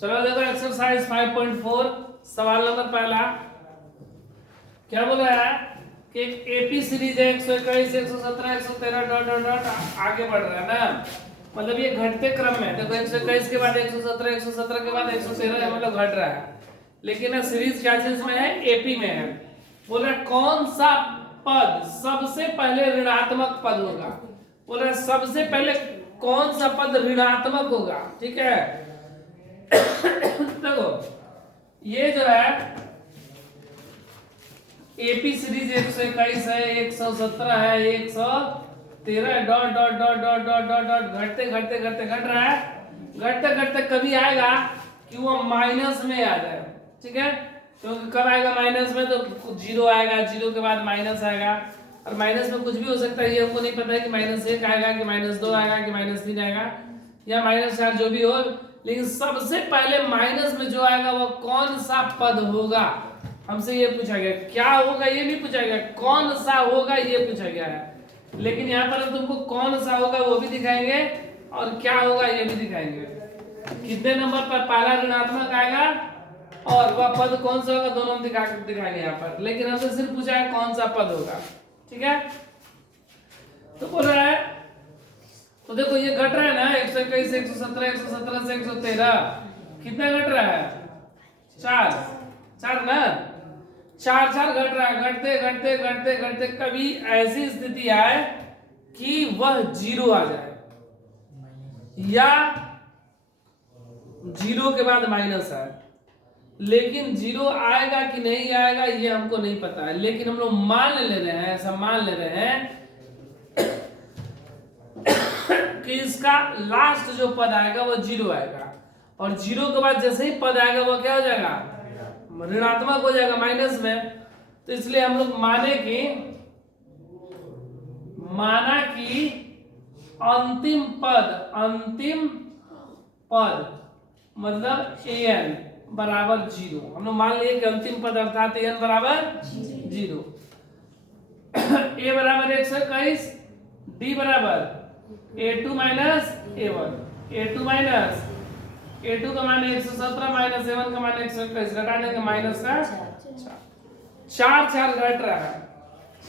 चलो देखो एक्सरसाइज 5.4 सवाल नंबर पहला क्या बोला है कि एक एपी सीरीज है 121 117 113 डॉट डॉट डॉट आगे बढ़ रहा है ना, मतलब ये घटते क्रम में। देखो 121 के बाद 117 117 के बाद 113 मतलब घट रहा है, लेकिन ना सीरीज क्या चीज में है, एपी में है। बोल रहा कौन सा पद सबसे पहले ऋणात्मक पद होगा। बोल रहा सबसे पहले कौन सा पद ऋणात्मक होगा, ठीक है। देखो ये जो है एपी सीरीज 121 है, 117 है, 113 dot dot dot dot dot dot dot घटते घटते घटते घट रहा है। घटते घटते कभी आएगा कि वो माइनस में आ जाए, ठीक है। क्योंकि कब आएगा माइनस में, तो जीरो आएगा, जीरो के बाद माइनस आएगा, और माइनस में कुछ भी हो सकता है। ये हमको नहीं पता है कि -1 आएगा कि -2 आएगा कि -3 आएगा या -4 जो भी हो, लेकिन सबसे पहले माइनस में जो आएगा वो कौन सा पद होगा, हमसे ये पूछा गया। क्या होगा ये नहीं पूछा गया, कौन सा होगा ये पूछा गया है। लेकिन यहाँ पर हम तुमको कौन सा होगा वो भी दिखाएंगे और क्या होगा ये भी दिखाएंगे। कितने नंबर पर पहला ऋणात्मक आएगा और वह पद कौन सा होगा, दोनों हम दिखाएंगे यहाँ पर। लेकिन हमसे सिर्फ पूछा है कौन सा पद होगा, ठीक है। तो बोल रहा है, तो देखो ये घट रहा है ना, 121 117 117 से 113 कितना घट रहा है, 4 ना, 4 घट रहा है। घटते घटते घटते घटते कभी ऐसी स्थिति आए कि वह जीरो आ जाए या जीरो के बाद माइनस आए। लेकिन जीरो आएगा कि नहीं आएगा ये हमको नहीं पता है, लेकिन हम लोग मान ले रहे हैं, ऐसा मान ले रहे हैं कि इसका लास्ट जो पद आएगा वो जीरो आएगा, और जीरो के बाद जैसे ही पद आएगा वो क्या हो जाएगा, ऋणात्मक हो जाएगा माइनस में। तो इसलिए हम लोग माना कि अंतिम पद मतलब an बराबर 0। हम लोग मान लिए कि अंतिम पद अर्थात an बराबर 0। a बराबर 121, d बराबर a2 minus a1, a2 minus a2 का मान 117 माइनस a1 का मान 121, घटाने का माइनस का 4 घट रहा है।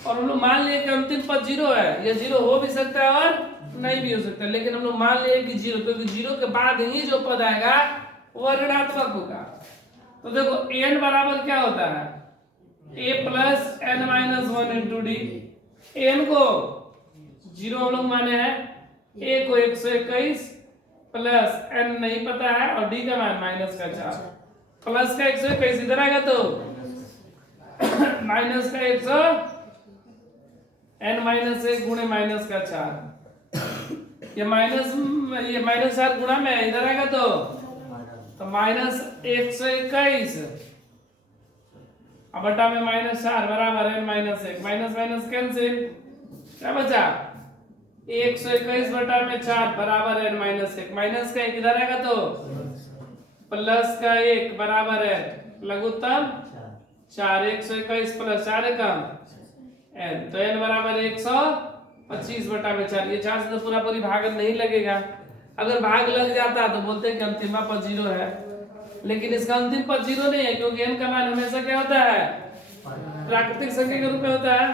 और हम लोग मान लिए कि अंतिम पद 0 है। ये 0 हो भी सकता है और नहीं भी हो सकता है, लेकिन हम लोग मान लिए कि 0, क्योंकि 0 के बाद ही जो पद आएगा वो ऋणात्मक होगा। तो देखो n बराबर क्या होता है, a plus n minus 1 into D. n को 0 हम लोग माने हैं, a को 121 प्लस n नहीं पता है, और d का मान माइनस का 4 प्लस का 121 इधर आएगा तो माइनस का 100 n माइनस 1 गुणे माइनस का 4, ये माइनस 4 गुणा में इधर आएगा तो माइनस 121 अब बटा में -4 बराबर n minus 1, minus minus cancel, क्या बचा 121 बटा में 4 बराबर n माइनस 1, माइनस का 1 इधर आएगा तो प्लस का 1 बराबर है लघुत्तम 4, 121 प्लस 4 एकम n, तो n बराबर 125 बटा में 4। ये 4 से तो पूरी भाग नहीं लगेगा। अगर भाग लग जाता तो बोलते हैं कि अंतिम पद 0 है, लेकिन इसका अंतिम पद 0 नहीं है, क्योंकि n का मान हमेशा क्या होता है, प्राकृतिक संख्या के रूप में होता है।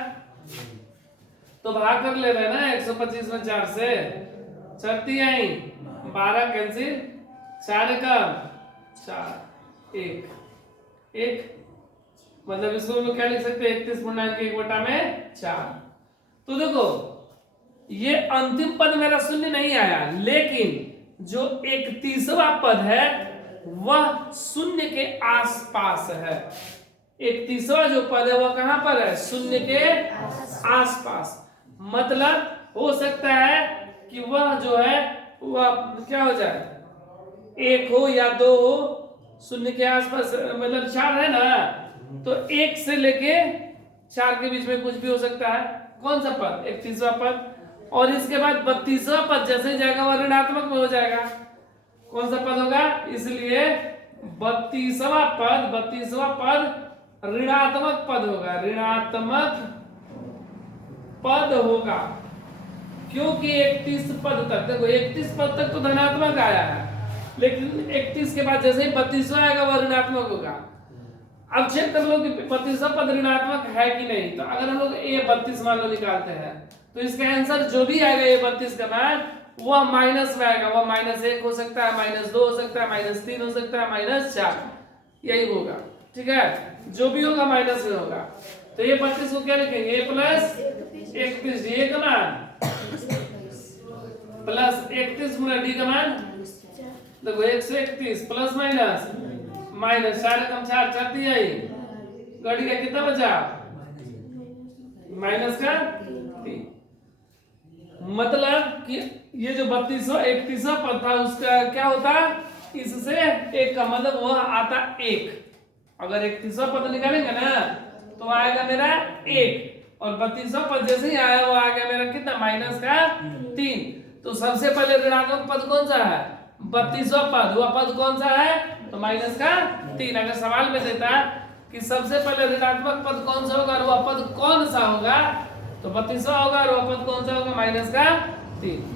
तो भाग कर ले रहे हैं ना 125 में 4 से, 36 आई 12 कैंसिल, 4 एकम 4 1 मतलब इसको हम लोग क्या लिख सकते हैं, 31.1 बटा में 4। तो देखो ये अंतिम पद मेरा शून्य नहीं आया, लेकिन जो 31वां पद है वह शून्य के आसपास है। 31वां जो पद है वह कहां पर है, शून्य के आसपास। मतलब हो सकता है कि वह जो है वह क्या हो जाए, 1 हो या 2 हो, शून्य के आसपास मतलब 4 है ना, तो 1 से लेके 4 के बीच में कुछ भी हो सकता है। कौन सा पद, 31वां पद, और इसके बाद 32वां पद जैसे जाएगा वह ऋणात्मक में हो जाएगा। कौन सा पद होगा, इसलिए 32वां पद ऋणात्मक पद होगा, ऋणात्मक पद होगा, क्योंकि 31 पद तक, देखो 31 पद तक तो धनात्मक आया है, लेकिन 31 के बाद जैसे ही 32वां आएगा वो ऋणात्मक होगा। अब चेक कर लो कि 32वां पद ऋणात्मक है कि नहीं। तो अगर हम लोग a32 मान लो निकालते हैं तो इसका आंसर जो भी आएगा a32 का मान वो माइनस में आएगा। वो -1 हो सकता है, -2 हो सकता है, -3 हो सकता है, -4 यही होगा। ठीक है, जो भी होगा माइनस में होगा। तो ये 32 को क्या लिखेंगे a प्लस 31 ये का मान प्लस 31 गुना d का मान देखो 131 प्लस माइनस माइनस 4 कम 4 4 दी आई घड़ी का कितना बचा माइनस का 3। मतलब कि ये जो 32वां 31वां पद था उसका क्या होता इससे एक का मतलब वो आता 1। अगर 31वां पद निकालेंगे ना तो आएगा मेरा 1 और 32वां पद जैसे ही आया वो आ गया मेरा कितना माइनस का 3। तो सबसे पहले ऋणात्मक पद कौन सा है 32वां पद। वह पद कौन सा है तो माइनस का 3। अगर सवाल में देता कि सबसे पहले ऋणात्मक पद कौन सा होगा और वह पद कौन सा होगा तो 32वां होगा और वह पद कौन सा होगा माइनस का 3।